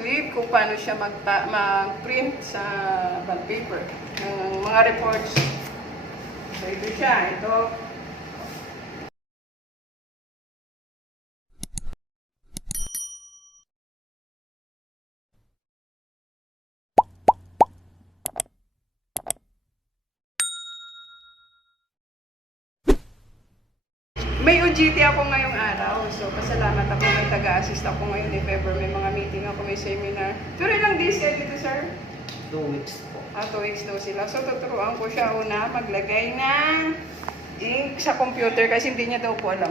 clip kung paano siya mag-print sa bond paper ng mga reports. So ito siya, ito. May OJT ako ngayong araw. So, pasalamat ako. May taga-assist ako ngayon. If ever may mga meeting ako, may seminar. Pero ilang days kayo dito, sir? 2 weeks po. 2 weeks daw sila. So, tuturuan ko siya una maglagay ng ink sa computer kasi hindi niya daw po alam.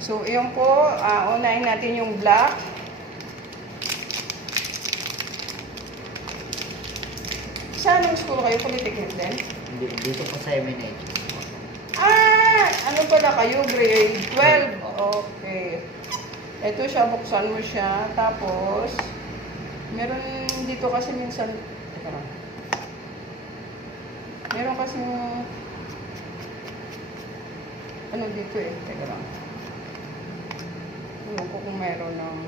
So, yun po. Unahin natin yung black. Saan ang school kayo? Polytechnic din? Dito po sa MNH. Ano pala kayo? Grade 12? Okay. Ito siya, buksan mo siya. Tapos, meron dito kasi minsan, meron kasi ano dito eh. Teka lang. Ewan ko kung meron ng,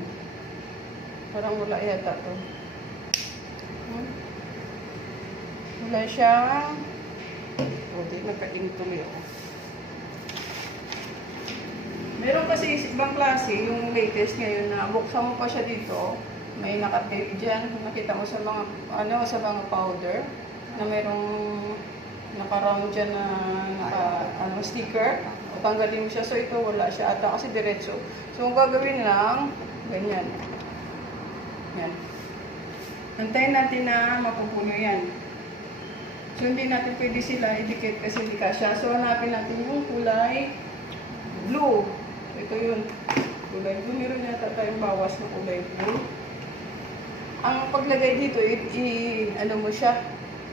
parang wala yata to. Wala siyang, di nagkating tuloy ako. Meron kasi ibang klase, yung latest ngayon na buksan mo pa siya dito, may naka-tape dyan. Nakita mo sa mga, sa mga powder, na merong naka-round dyan na sticker. O tanggalin mo siya. So ito wala siya ata kasi diretso. So ang gagawin lang, ganyan. Yan. Antayin natin na mapupuno yan. So hindi natin pwede sila idikit kasi hindi kasya. So hanapin natin yung kulay blue. Ito yun. Kulay blue. Meron yata tayong bawas na kulay blue. Ang paglagay dito, ano mo siya,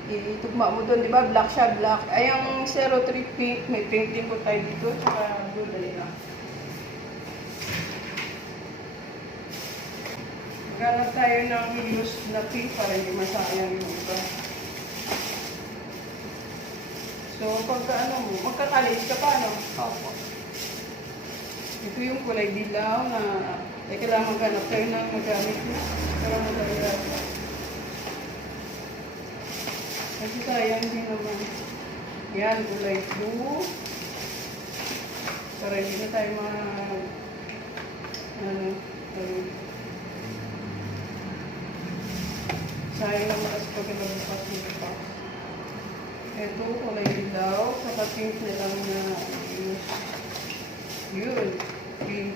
itugma mo doon, di ba? Black siya, black. Ay, ang 03 pink, may pink din po tayo dito. Tsaka blue, dali na. Maghanap tayo ng used na pink para hindi masayang yung iba. So, pagka magka-college ka pa, Opo. Ito yung kulay dilaw na kailangan maghanap tayo ng magamit mo. Para magagawin. Kasi sayang din naman. Yan, kulay blue. Para hindi na tayo sayang naman kasi pagkalabapas nito pa. Ito, kulay dilaw. Saka pink na lang na yun. Pink.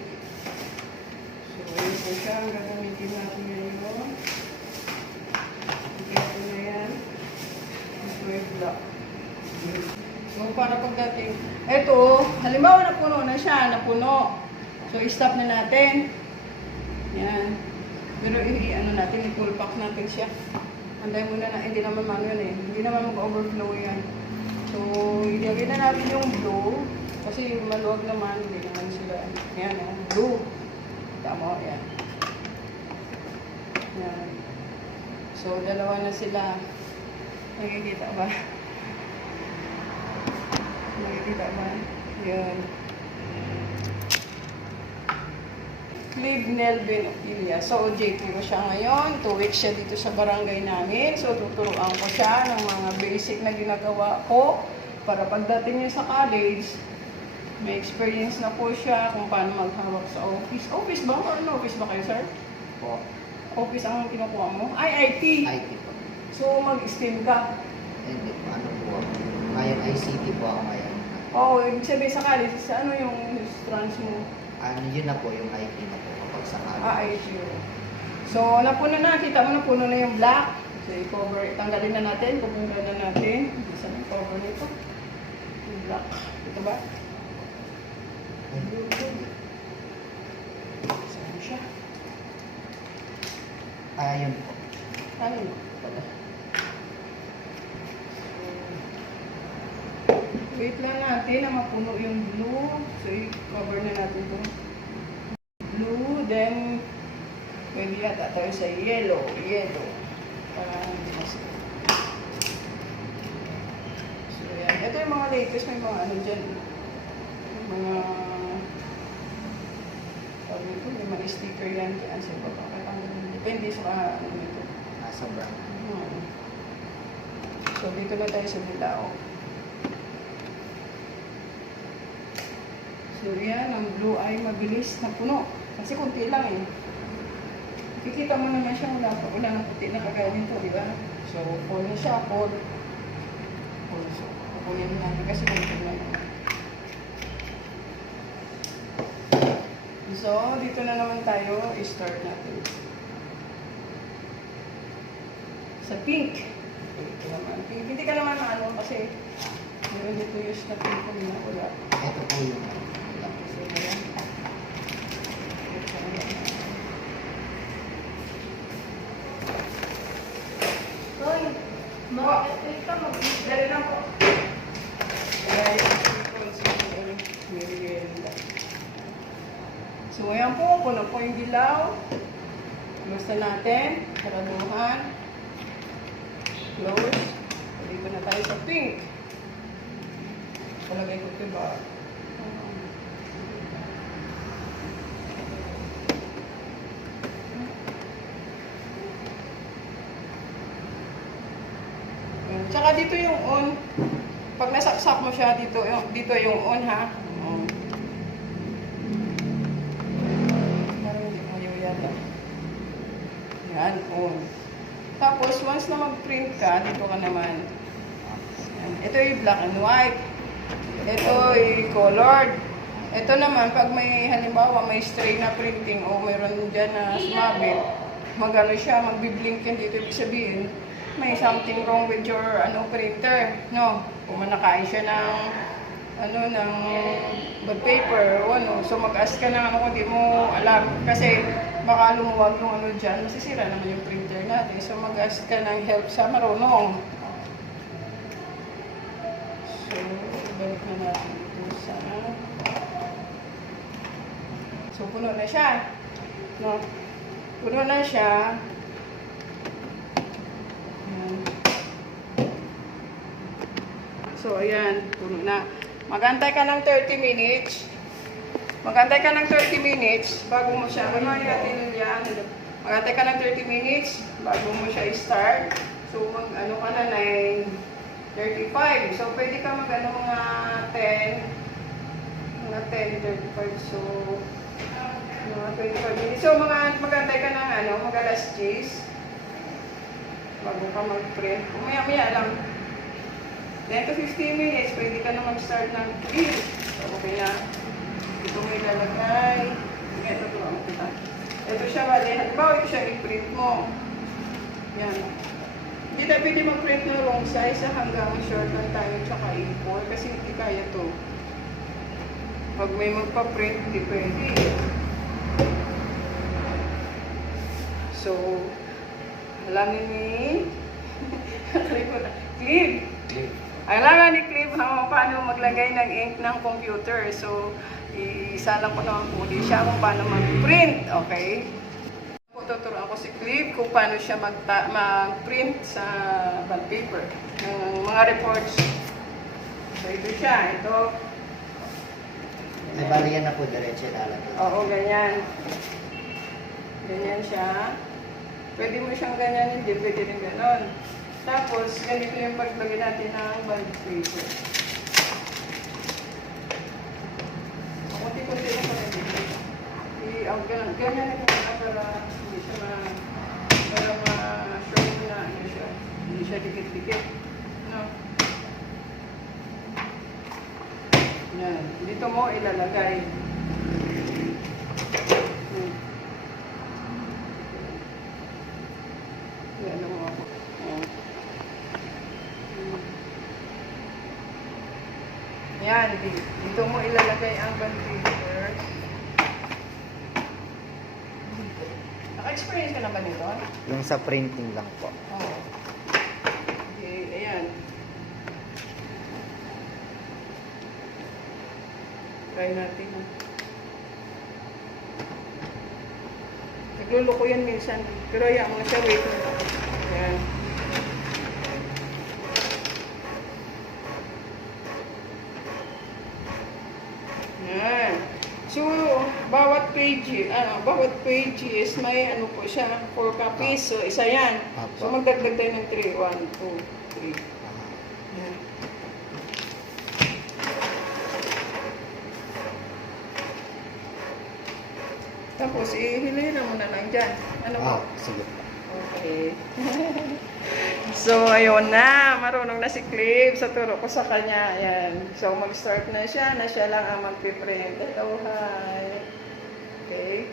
So, yun po siya. Ang gagamitin natin ngayon. Ito na yan. Ito yung black. So, para pagdating. Ito, halimbawa napuno na siya. Napuno. So, i-stop na natin. Yan. Pero ano natin, i-pull pack natin siya. Anday muna na, hindi naman manual eh. Hindi naman mag-overflow yan. So, ilagay na natin yung blue. Kasi maluwag naman, hindi naman sila. Yan, blue. Tama, yan. Yan. So, dalawa na sila. Nakikita ba? Nakikita ba? Yan. Clive Nelvin Ophelia. So, OJT ko siya ngayon. 2 weeks siya dito sa barangay namin. So, tuturuan ko siya ng mga basic na ginagawa ko para pagdating niya sa college, may experience na po siya kung paano maghawak sa office. Office ba? Or no office ba kayo, sir? Po. Office ang kinukuha mo? Ay, IT. IT po. So, mag-STEM ka? Hindi po. Ano po? Ngayon ICT po ako ngayon. Oo, ibig sabihin sa college, ano yung strands mo? Yun na po yung IT na po kapag sa college. IT. So, napuno na. Kita mo napuno na yung black. So, i-cover. Tanggalin na natin. Pupunta na natin. Saan yung cover nito? Yung black. Ito ba? Saan siya? Ayun po. Ano yun? Pala. Wait lang natin na mapuno yung blue. So, i-cover na natin ito. Blue, then, pwede yata tayo sa yellow. Yellow. Hindi masaya. So, yan. Ito yung mga latest. May mga ano dyan. Mga, sabi ko, may mga sticker yan. Kaya sa baba. Depende sa ano nito. Nasa brand. So, dito na tayo sa Bilao. So, yan. Ang blue ay mabilis na puno. Kasi kunti lang eh. Kikita mo naman siya wala ng puti na kagaya nito, di ba? So, full na siya. Full. So, kukunin natin kasi kunti lang. So, dito na naman tayo. I-start natin. Sa pink. Ito naman. Pink. Hindi ka naman ano kasi meron dito use na pink ko na wala. Ito po yung So, ayan. Hoy, wait ka Dali lang po. Guys, merienda. So, ayan po. Puno po yung dilaw. Close na natin. Karaduhan. Close. Dito na tayo sa pink. Palagay ko ito ba? Tsaka dito yung on. Pag nasaksak mo siya, dito yung on ha. Parang hindi mo yata. Yan, on. Tapos, once na mag-print ka, dito ka naman. Yan. Ito yung black and white. Ito yung colored. Ito naman, pag may halimbawa, may stray na printing o mayroon dyan na sumabit, magano siya, magbiblink yan dito. Ibig sabihin, may something wrong with your printer, no? Kung manakain siya ng bad paper o ano, so mag-ask ka na kung di mo alam kasi baka lumuwag yung dyan, masisira naman yung printer natin. So mag-ask ka ng help sa marunong. So, ibalik na natin ito sa so, puno na siya. No? Puno na siya. So, ayan, puno na. Magantay ka ng 30 minutes. Magantay ka ng 30 minutes bago mo siya, magantay ka ng 30 minutes bago mo siya i-start. So, mag-ano ka na, 9:35. So, pwede ka mag-ano mga 10:35. So, mga 25 minutes. So, magantay ka ng mag-alas 10 bago ka mag-print. Maya-maya lang. 10 to 15 minutes, pwede ka na mag-start ng clip. So, okay na. Ito mo ilalagay. Ito turuan kita. Ito siya, bali. Halimbawa, ito siya i-print mo. Yan. Hindi tayo pwede mag-print ng wrong size hanggang short lang tayo tsaka A4 kasi hindi kaya to. Pag may magpa-print, hindi pwede. So, alam ni clip. Kailangan ni Cliff paano maglagay ng ink ng computer. So, isa lang ko naman po di siya kung paano mag-print. Okay? Tuturuan ko si Cliff kung paano siya mag-print sa bond paper ng mga reports. So, ito siya. Ito. may balian na po diretso ilalagay. Oo, ganyan. Ganyan siya. Pwede mo siyang ganyan, hindi pwede rin ganon. Tapos, ganito yung paglagay natin ng bond paper. Kunti-kunti lang pala dito. Ganyan ito para hindi siya ma-show na hindi siya dikit-dikit. No? Yan. Dito mo ilalagay. Yan mo ako. Yan, dito mo ilalagay ang bond paper. Naka-experience ka na ba nito? Yung sa printing lang po. Oo. Okay, ayan. Try natin. Nagluloko yan minsan. Pero ayan, mga siya, wait mo. Ayan. Yan. So, bawat page, bawat pages may ano po siya, 4 copies. So, isa yan. So, Apo. magdagdag tayo ng 3. 1, 2, 3. Yan. Tapos, ihiliran mo na lang dyan. Ano po? Sige. Okay. So, ayun na. Marunong na si Clive sa turo ko sa kanya. Ayan. So, mag-start na siya lang ang magpiprint. Ito, hi. Okay.